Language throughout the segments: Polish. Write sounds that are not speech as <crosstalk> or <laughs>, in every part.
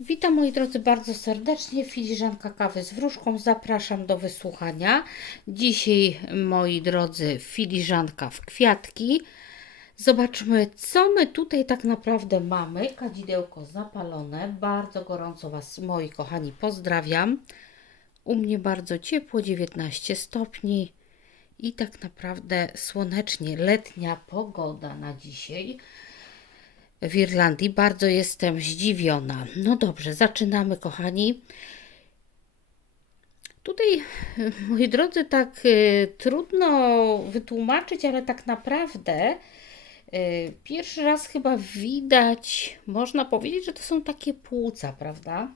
Witam moi drodzy bardzo serdecznie. Filiżanka kawy z wróżką. Zapraszam do wysłuchania. Dzisiaj, moi drodzy, filiżanka w kwiatki. Zobaczmy, co my tutaj tak naprawdę mamy. Kadzidełko zapalone. Bardzo gorąco Was, moi kochani, pozdrawiam. U mnie bardzo ciepło, 19 stopni. I tak naprawdę słonecznie letnia pogoda na dzisiaj w Irlandii. Bardzo jestem zdziwiona. No dobrze, zaczynamy, kochani. Tutaj, <laughs> moi drodzy, tak y, trudno wytłumaczyć, ale tak naprawdę y, pierwszy raz chyba widać, można powiedzieć, że to są takie płuca, prawda?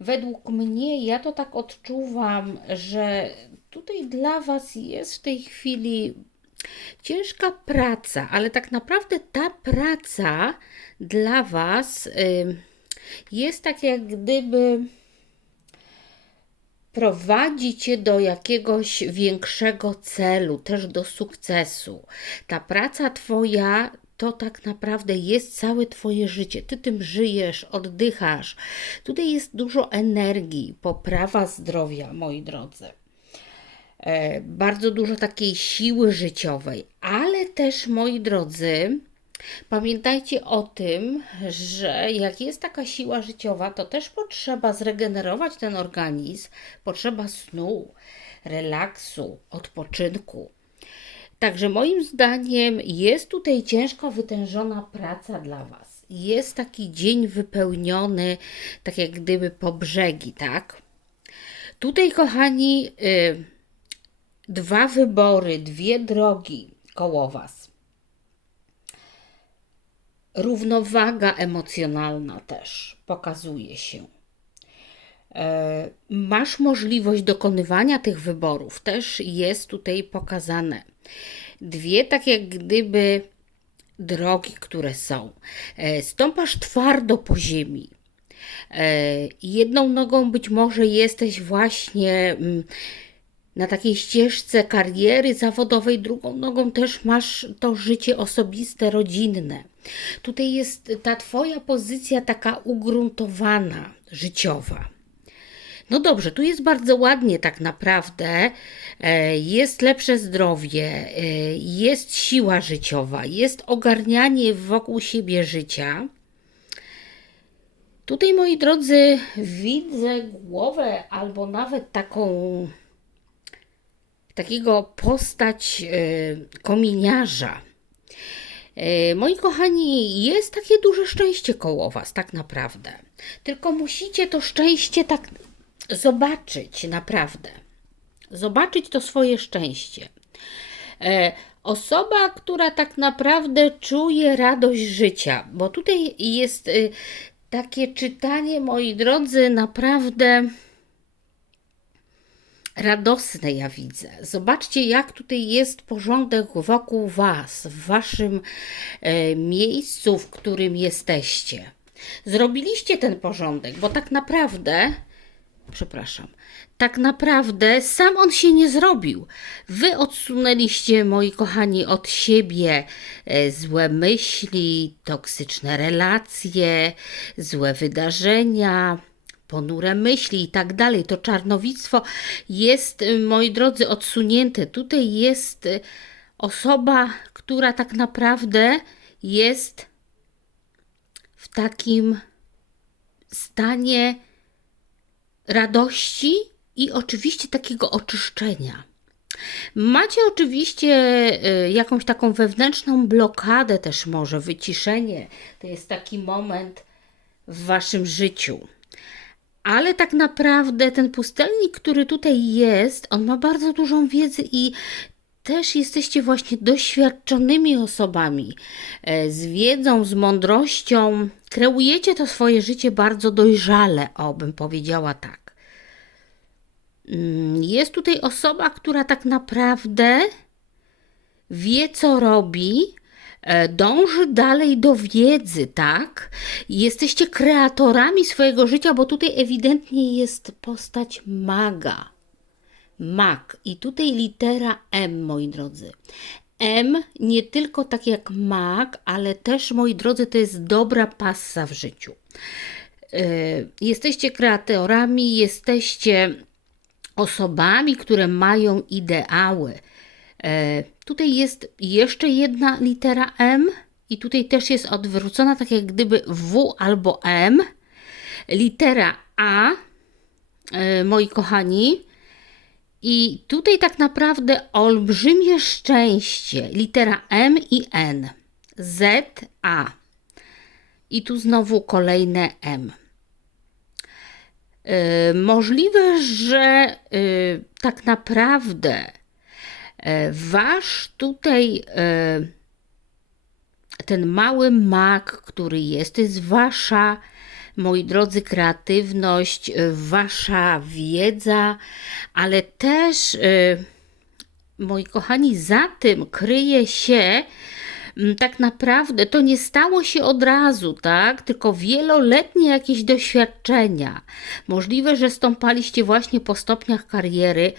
Według mnie, ja to tak odczuwam, że tutaj dla Was jest w tej chwili ciężka praca, ale tak naprawdę ta praca dla Was jest tak jak gdyby prowadzi Cię do jakiegoś większego celu, też do sukcesu. Ta praca Twoja to tak naprawdę jest całe Twoje życie. Ty tym żyjesz, oddychasz. Tutaj jest dużo energii, poprawa zdrowia, moi drodzy bardzo dużo takiej siły życiowej, ale też, moi drodzy, pamiętajcie o tym, że jak jest taka siła życiowa, to też potrzeba zregenerować ten organizm, potrzeba snu, relaksu, odpoczynku. Także moim zdaniem jest tutaj ciężko wytężona praca dla Was. Jest taki dzień wypełniony, tak jak gdyby po brzegi, tak? Tutaj, kochani, y, dwa wybory, dwie drogi koło Was. Równowaga emocjonalna też pokazuje się. E, Masz możliwość dokonywania tych wyborów, też jest tutaj pokazane. Dwie, tak jak gdyby, drogi, które są. E, Stąpasz twardo po ziemi. E, Jedną nogą być może jesteś właśnie mm, na takiej ścieżce kariery zawodowej, drugą nogą też masz to życie osobiste, rodzinne. Tutaj jest ta Twoja pozycja taka ugruntowana, życiowa. No dobrze, tu jest bardzo ładnie tak naprawdę. E, Jest lepsze zdrowie, e, jest siła życiowa, jest ogarnianie wokół siebie życia. Tutaj, moi drodzy, widzę głowę albo nawet taką takiego postać e, kominiarza. E, Moi kochani, jest takie duże szczęście koło Was, tak naprawdę. Tylko musicie to szczęście tak zobaczyć, naprawdę. Zobaczyć to swoje szczęście. E, Osoba, która tak naprawdę czuje radość życia, bo tutaj jest y, takie czytanie, moi drodzy, naprawdę radosne ja widzę. Zobaczcie, jak tutaj jest porządek wokół Was, w Waszym e, miejscu, w którym jesteście. Zrobiliście ten porządek, bo tak naprawdę, przepraszam, tak naprawdę sam on się nie zrobił. Wy odsunęliście, moi kochani, od siebie e, złe myśli, toksyczne relacje, złe wydarzenia ponure myśli i tak dalej. To czarnowictwo jest, y, moi drodzy, odsunięte. Tutaj jest y, osoba, która tak naprawdę jest w takim stanie radości i oczywiście takiego oczyszczenia. Macie oczywiście y, jakąś taką wewnętrzną blokadę, też może wyciszenie. To jest taki moment w waszym życiu. Ale tak naprawdę ten pustelnik, który tutaj jest, on ma bardzo dużą wiedzę i też jesteście właśnie doświadczonymi osobami, e, z wiedzą, z mądrością. Kreujecie to swoje życie bardzo dojrzale, o bym powiedziała tak. Mm, Jest tutaj osoba, która tak naprawdę wie, co robi, dąży dalej do wiedzy, tak? Jesteście kreatorami swojego życia, bo tutaj ewidentnie jest postać maga. Mag. I tutaj litera M, moi drodzy. M nie tylko tak jak mak, ale też, moi drodzy, to jest dobra passa w życiu. E, Jesteście kreatorami, jesteście osobami, które mają ideały. E, Tutaj jest jeszcze jedna litera M i tutaj też jest odwrócona, tak jak gdyby W albo M. Litera A, e, moi kochani. I tutaj tak naprawdę olbrzymie szczęście. Litera M i N. Z, A. I tu znowu kolejne M. E, Możliwe, że tak naprawdę wasz tutaj e, ten mały mak, który jest, to jest wasza, moi drodzy, kreatywność, e, wasza wiedza, ale też, e, moi kochani, za tym kryje się tak naprawdę to nie stało się od razu, tak? Tylko wieloletnie jakieś doświadczenia. Możliwe, że stąpaliście właśnie po stopniach kariery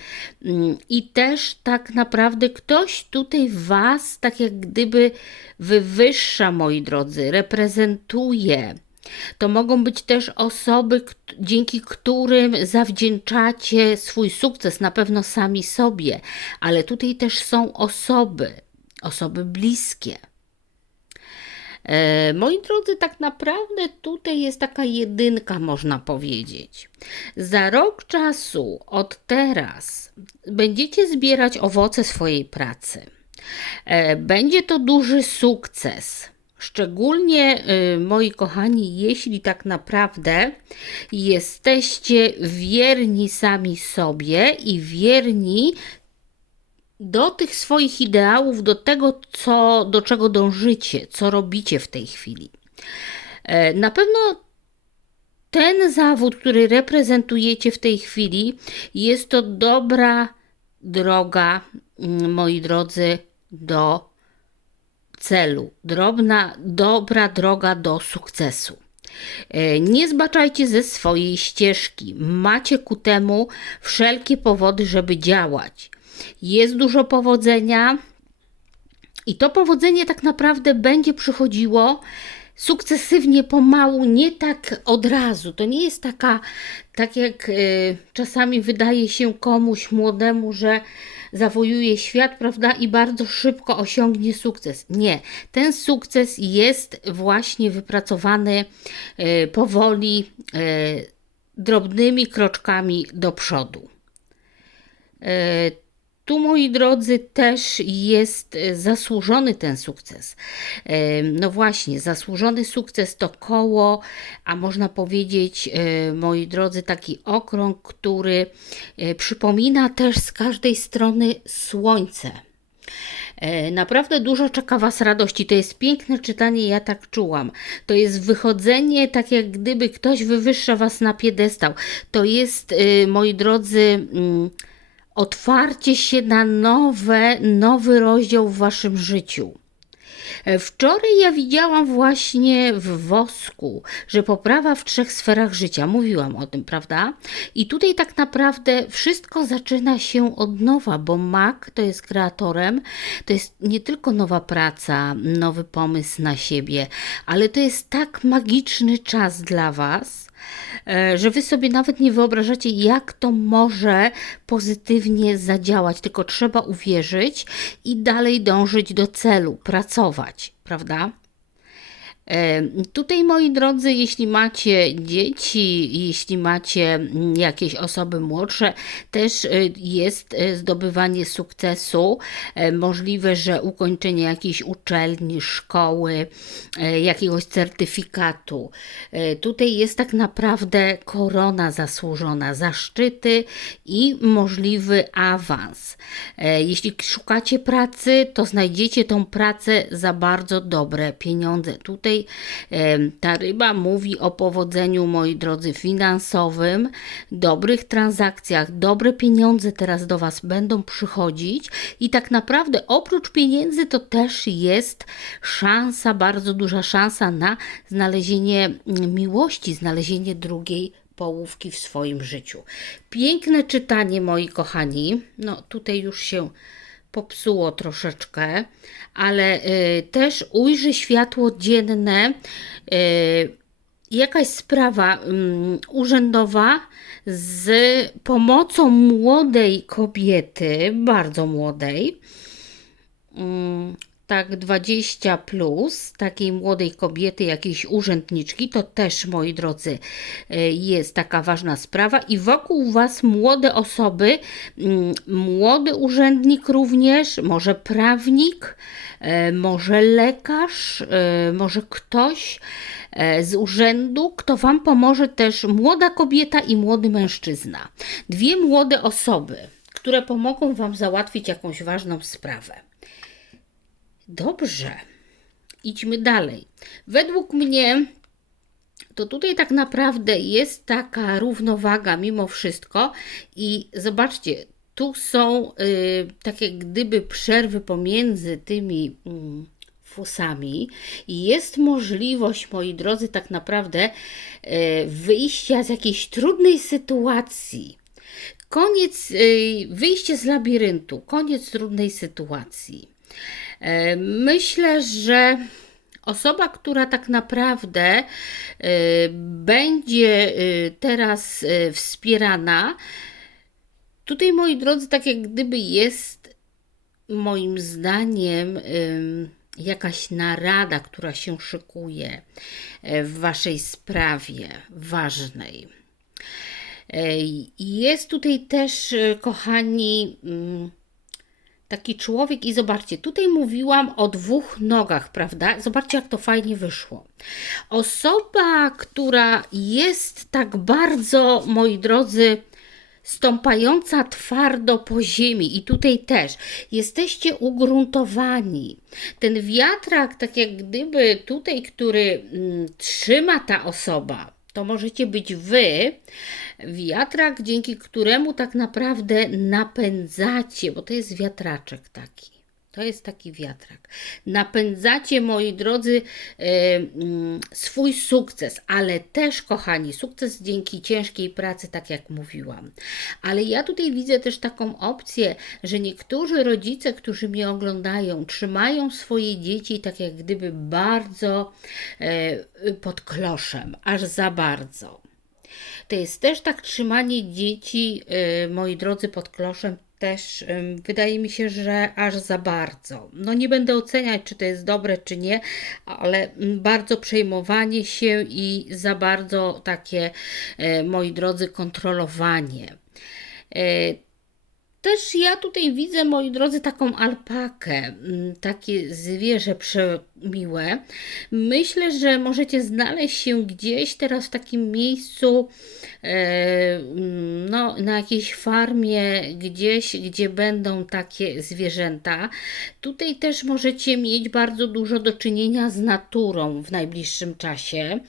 mm, i też tak naprawdę ktoś tutaj was tak jak gdyby wywyższa, moi drodzy, reprezentuje. To mogą być też osoby, dzięki którym zawdzięczacie swój sukces, na pewno sami sobie, ale tutaj też są osoby, osoby bliskie. E, moi drodzy, tak naprawdę tutaj jest taka jedynka, można powiedzieć. Za rok czasu od teraz będziecie zbierać owoce swojej pracy. E, Będzie to duży sukces. Szczególnie, y, moi kochani, jeśli tak naprawdę jesteście wierni sami sobie i wierni do tych swoich ideałów, do tego, co, do czego dążycie, co robicie w tej chwili. E, Na pewno ten zawód, który reprezentujecie w tej chwili, jest to dobra droga, mm, moi drodzy, do celu. Drobna, dobra droga do sukcesu. E, Nie zbaczajcie ze swojej ścieżki. Macie ku temu wszelkie powody, żeby działać. Jest dużo powodzenia, i to powodzenie tak naprawdę będzie przychodziło sukcesywnie, pomału, nie tak od razu. To nie jest taka, tak jak y, czasami wydaje się komuś młodemu, że zawojuje świat, prawda, i bardzo szybko osiągnie sukces. Nie, ten sukces jest właśnie wypracowany y, powoli, y, drobnymi kroczkami do przodu. E, Tu, moi drodzy, też jest e, zasłużony ten sukces. E, No właśnie, zasłużony sukces to koło, a można powiedzieć, e, moi drodzy, taki okrąg, który przypomina też z każdej strony słońce. Naprawdę dużo czeka Was radości. To jest piękne czytanie, ja tak czułam. To jest wychodzenie, tak jak gdyby ktoś wywyższa Was na piedestał. To jest, moi drodzy, mm, otwarcie się na nowe, nowy rozdział w Waszym życiu. E, Wczoraj ja widziałam właśnie w wosku, że poprawa w trzech sferach życia. Mówiłam o tym, prawda? I tutaj tak naprawdę wszystko zaczyna się od nowa, bo Mac to jest kreatorem, to jest nie tylko nowa praca, nowy pomysł na siebie, ale to jest tak magiczny czas dla Was, że wy sobie nawet nie wyobrażacie, jak to może pozytywnie zadziałać, tylko trzeba uwierzyć i dalej dążyć do celu, pracować, prawda? Tutaj, moi drodzy, jeśli macie dzieci, jeśli macie mm, jakieś osoby młodsze, też e, jest e, zdobywanie sukcesu. Możliwe, że ukończenie jakiejś uczelni, szkoły, e, jakiegoś certyfikatu. E, Tutaj jest tak naprawdę korona zasłużona, zaszczyty i możliwy awans. E, Jeśli szukacie pracy, to znajdziecie tą pracę za bardzo dobre pieniądze. Tutaj ta ryba mówi o powodzeniu, moi drodzy, finansowym, dobrych transakcjach, dobre pieniądze teraz do Was będą przychodzić i tak naprawdę oprócz pieniędzy to też jest szansa, bardzo duża szansa na znalezienie mm, miłości, znalezienie drugiej połówki w swoim życiu. Piękne czytanie, moi kochani. No tutaj już się popsuło troszeczkę, ale y, też ujrzy światło dzienne. Y, jakaś sprawa mm, urzędowa z pomocą młodej kobiety, bardzo młodej, mm, tak 20 plus, takiej młodej kobiety, jakiejś urzędniczki, to też, moi drodzy, y, jest taka ważna sprawa i wokół Was młode osoby, mm, młody urzędnik również, może prawnik, e, może lekarz, e, może ktoś e, z urzędu, kto Wam pomoże też młoda kobieta i młody mężczyzna. Dwie młode osoby, które pomogą Wam załatwić jakąś ważną sprawę. Dobrze, idźmy dalej. Według mnie to tutaj tak naprawdę jest taka równowaga mimo wszystko i zobaczcie, tu są y, takie gdyby przerwy pomiędzy tymi mm, fusami i jest możliwość, moi drodzy, tak naprawdę y, wyjścia z jakiejś trudnej sytuacji. Koniec, y, wyjście z labiryntu, koniec trudnej sytuacji. E, Myślę, że osoba, która tak naprawdę e, będzie e, teraz wspierana, tutaj moi drodzy, tak jak gdyby jest moim zdaniem jakaś narada, która się szykuje w waszej sprawie ważnej. Jest tutaj też, kochani, mm, taki człowiek i zobaczcie, tutaj mówiłam o dwóch nogach, prawda? Zobaczcie, jak to fajnie wyszło. Osoba, która jest tak bardzo, moi drodzy, stąpająca twardo po ziemi i tutaj też jesteście ugruntowani. Ten wiatrak, tak jak gdyby tutaj, który mm, trzyma ta osoba, to możecie być wy, wiatrak, dzięki któremu tak naprawdę napędzacie, bo to jest wiatraczek taki. To jest taki wiatrak. Napędzacie, moi drodzy, e, mm, swój sukces, ale też, kochani, sukces dzięki ciężkiej pracy, tak jak mówiłam. Ale ja tutaj widzę też taką opcję, że niektórzy rodzice, którzy mnie oglądają, trzymają swoje dzieci tak jak gdyby bardzo e, pod kloszem, aż za bardzo. To jest też tak trzymanie dzieci, y, moi drodzy, pod kloszem. Też wydaje mi się, że aż za bardzo. No nie będę oceniać, czy to jest dobre, czy nie, ale mm, bardzo przejmowanie się i za bardzo takie, e, moi drodzy, kontrolowanie. E, też ja tutaj widzę, moi drodzy, taką alpakę, takie zwierzę przemiłe. Myślę, że możecie znaleźć się gdzieś teraz w takim miejscu, e, mm, no, na jakiejś farmie, gdzieś, gdzie będą takie zwierzęta. Tutaj też możecie mieć bardzo dużo do czynienia z naturą w najbliższym czasie.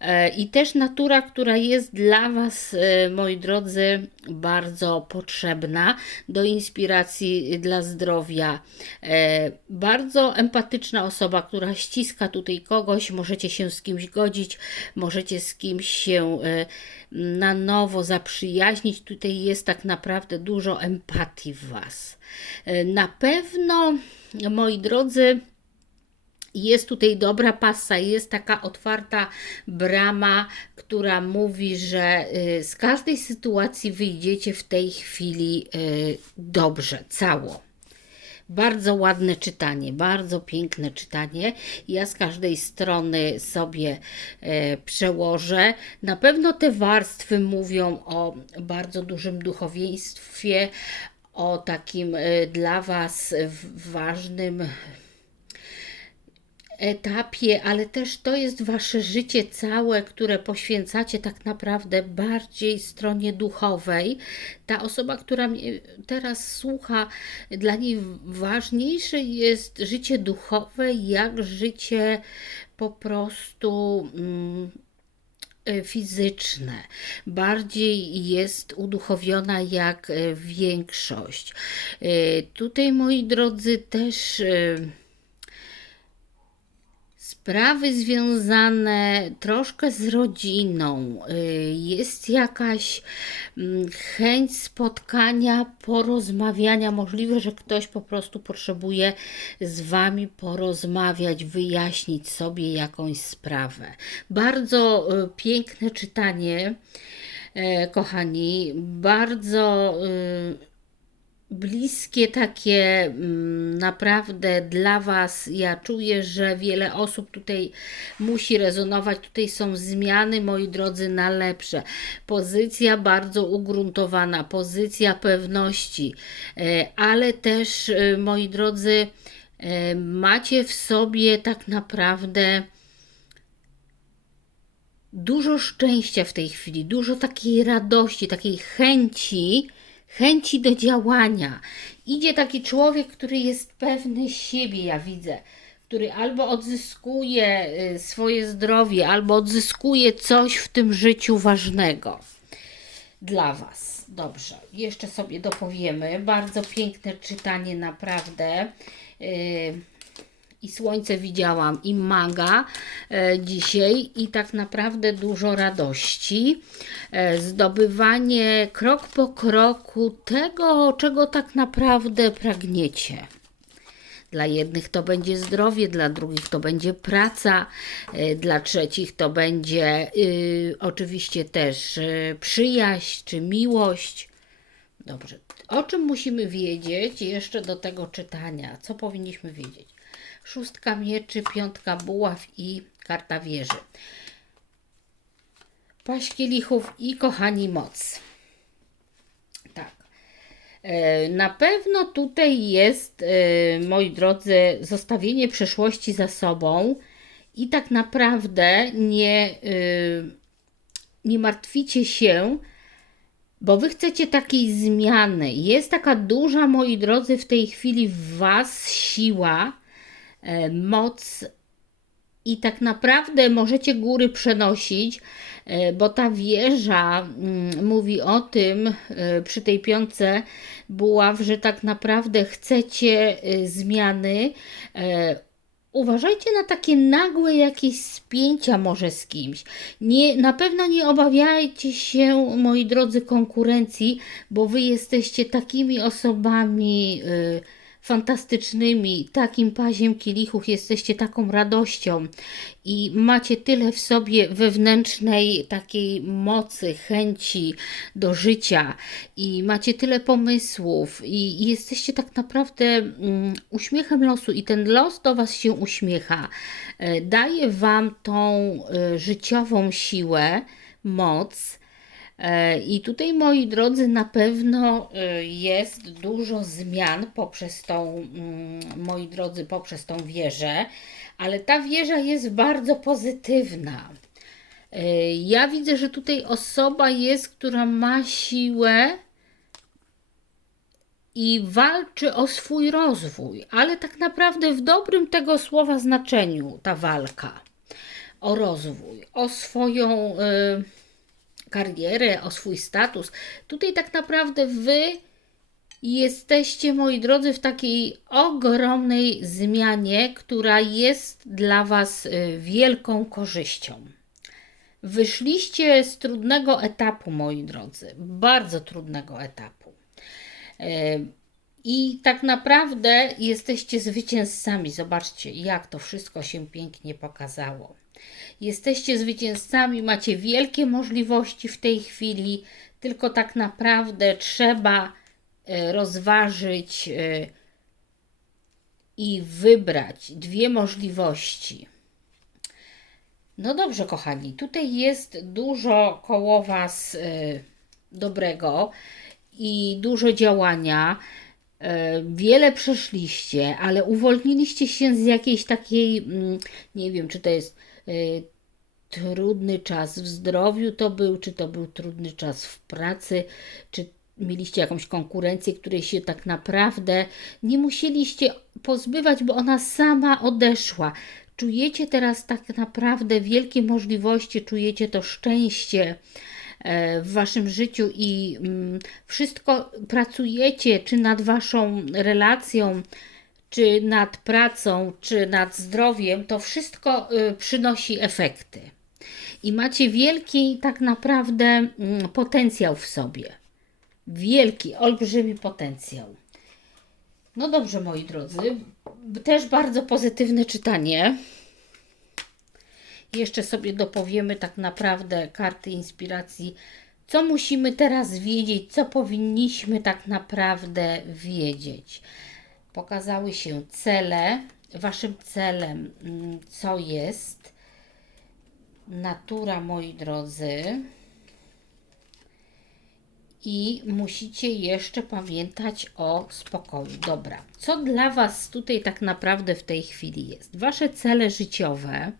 E, I też natura, która jest dla Was, e, moi drodzy, bardzo potrzebna do inspiracji dla zdrowia. Bardzo empatyczna osoba, która ściska tutaj kogoś, możecie się z kimś godzić, możecie z kimś się e, na nowo zaprzyjaźnić. Tutaj jest tak naprawdę dużo empatii w Was. E, Na pewno, moi drodzy, jest tutaj dobra pasa, jest taka otwarta brama, która mówi, że y, z każdej sytuacji wyjdziecie w tej chwili dobrze, cało. Bardzo ładne czytanie, bardzo piękne czytanie. Ja z każdej strony sobie e, przełożę. Na pewno te warstwy mówią o bardzo dużym duchowieństwie, o takim e, dla Was ważnym etapie, ale też to jest wasze życie całe, które poświęcacie tak naprawdę bardziej stronie duchowej. Ta osoba, która mnie teraz słucha, dla niej ważniejsze jest życie duchowe, jak życie po prostu. Mm, fizyczne, bardziej jest uduchowiona jak e, większość. E, Tutaj, moi drodzy, też e, sprawy związane troszkę z rodziną. Y, Jest jakaś mm, chęć spotkania, porozmawiania. Możliwe, że ktoś po prostu potrzebuje z Wami porozmawiać, wyjaśnić sobie jakąś sprawę. Bardzo y, piękne czytanie, e, kochani. Bardzo. Bliskie takie mm, naprawdę dla Was. Ja czuję, że wiele osób tutaj musi rezonować. Tutaj są zmiany, moi drodzy, na lepsze. Pozycja bardzo ugruntowana, pozycja pewności, e, ale też, e, moi drodzy, e, macie w sobie tak naprawdę dużo szczęścia w tej chwili, dużo takiej radości, takiej chęci, chęci do działania. Idzie taki człowiek, który jest pewny siebie, ja widzę, który albo odzyskuje y, swoje zdrowie, albo odzyskuje coś w tym życiu ważnego dla Was. Dobrze, jeszcze sobie dopowiemy. Bardzo piękne czytanie, naprawdę. Yy, i słońce widziałam, i maga e, dzisiaj, i tak naprawdę dużo radości. E, zdobywanie krok po kroku tego, czego tak naprawdę pragniecie. Dla jednych to będzie zdrowie, dla drugich to będzie praca, y, dla trzecich to będzie y, oczywiście też y, przyjaźń czy miłość. Dobrze. O czym musimy wiedzieć jeszcze do tego czytania? Co powinniśmy wiedzieć? Szóstka mieczy, piątka buław i karta wieży. Paść kielichów i kochani moc. Tak. E, Na pewno tutaj jest, e, moi drodzy, zostawienie przeszłości za sobą i tak naprawdę nie, e, nie martwicie się, bo wy chcecie takiej zmiany. Jest taka duża, moi drodzy, w tej chwili w was siła, moc i tak naprawdę możecie góry przenosić, e, bo ta wieża mm, mówi o tym e, przy tej piątce buław, że tak naprawdę chcecie e, zmiany. E, Uważajcie na takie nagłe jakieś spięcia może z kimś. Nie, na pewno nie obawiajcie się, moi drodzy, konkurencji, bo wy jesteście takimi osobami y, fantastycznymi, takim paziem kielichów, jesteście taką radością i macie tyle w sobie wewnętrznej takiej mocy, chęci do życia i macie tyle pomysłów i, jesteście tak naprawdę mm, uśmiechem losu i ten los do Was się uśmiecha. E, Daje Wam tą e, życiową siłę, moc. E, I tutaj, moi drodzy, na pewno e, jest dużo zmian poprzez tą, mm, moi drodzy, poprzez tą wieżę, ale ta wieża jest bardzo pozytywna. E, Ja widzę, że tutaj osoba jest, która ma siłę i walczy o swój rozwój, ale tak naprawdę w dobrym tego słowa znaczeniu ta walka o rozwój, o swoją. y, karierę, o swój status. Tutaj tak naprawdę wy jesteście, moi drodzy, w takiej ogromnej zmianie, która jest dla was y, wielką korzyścią. Wyszliście z trudnego etapu, moi drodzy, bardzo trudnego etapu. E, I tak naprawdę jesteście zwycięzcami. Zobaczcie, jak to wszystko się pięknie pokazało. Jesteście zwycięzcami, macie wielkie możliwości w tej chwili, tylko tak naprawdę trzeba e, rozważyć e, i wybrać dwie możliwości. No dobrze, kochani, tutaj jest dużo koło Was e, dobrego i dużo działania. Wiele przeszliście, ale uwolniliście się z jakiejś takiej, mm, nie wiem, czy to jest trudny czas w zdrowiu to był, czy to był trudny czas w pracy, czy mieliście jakąś konkurencję, której się tak naprawdę nie musieliście pozbywać, bo ona sama odeszła. Czujecie teraz tak naprawdę wielkie możliwości, czujecie to szczęście e, w waszym życiu i mm, wszystko pracujecie, czy nad waszą relacją, czy nad pracą, czy nad zdrowiem, to wszystko y, przynosi efekty. I macie wielki tak naprawdę mm, potencjał w sobie. Wielki, olbrzymi potencjał. No dobrze, moi drodzy. Też bardzo pozytywne czytanie. Jeszcze sobie dopowiemy tak naprawdę karty inspiracji, co musimy teraz wiedzieć, co powinniśmy tak naprawdę wiedzieć. Pokazały się cele. Waszym celem, mm, co jest natura, moi drodzy. I musicie jeszcze pamiętać o spokoju. Dobra, co dla Was tutaj tak naprawdę w tej chwili jest? Wasze cele życiowe.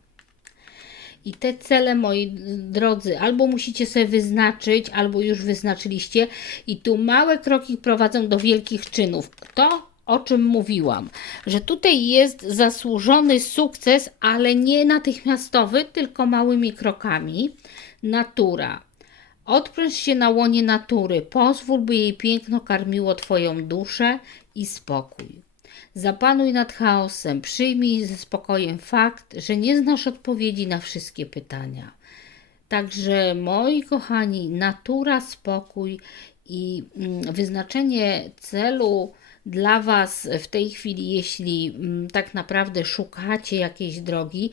I te cele, moi drodzy, albo musicie sobie wyznaczyć, albo już wyznaczyliście. I tu małe kroki prowadzą do wielkich czynów. To, o czym mówiłam, że tutaj jest zasłużony sukces, ale nie natychmiastowy, tylko małymi krokami. Natura. Odpręż się na łonie natury, pozwól, by jej piękno karmiło Twoją duszę i spokój. Zapanuj nad chaosem, przyjmij ze spokojem fakt, że nie znasz odpowiedzi na wszystkie pytania. Także, moi kochani, natura, spokój i mm, wyznaczenie celu dla Was w tej chwili, jeśli mm, tak naprawdę szukacie jakiejś drogi,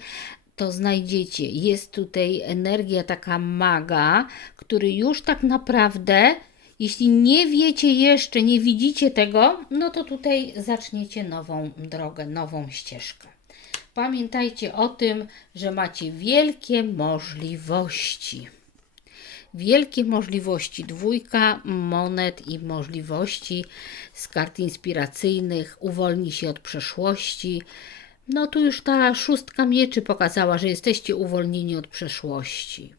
to znajdziecie. Jest tutaj energia taka maga, który już tak naprawdę, jeśli nie wiecie jeszcze, nie widzicie tego, no to tutaj zaczniecie nową drogę, nową ścieżkę. Pamiętajcie o tym, że macie wielkie możliwości. Wielkie możliwości. Dwójka monet i możliwości z kart inspiracyjnych. Uwolni się od przeszłości. No tu już ta szóstka mieczy pokazała, że jesteście uwolnieni od przeszłości.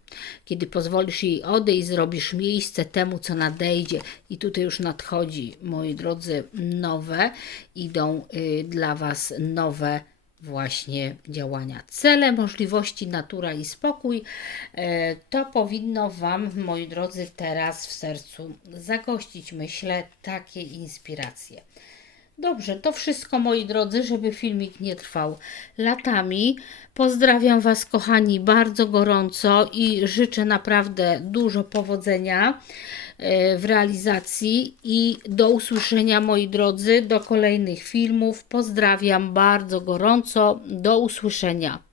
Kiedy pozwolisz jej odejść, zrobisz miejsce temu, co nadejdzie. I tutaj już nadchodzi, moi drodzy, nowe, idą y, dla Was nowe właśnie działania. Cele, możliwości, natura i spokój. E, to powinno Wam, moi drodzy, teraz w sercu zagościć, myślę, takie inspiracje. Dobrze, to wszystko moi drodzy, żeby filmik nie trwał latami. Pozdrawiam Was, kochani, bardzo gorąco i życzę naprawdę dużo powodzenia w realizacji i do usłyszenia, moi drodzy, do kolejnych filmów. Pozdrawiam bardzo gorąco. Do usłyszenia.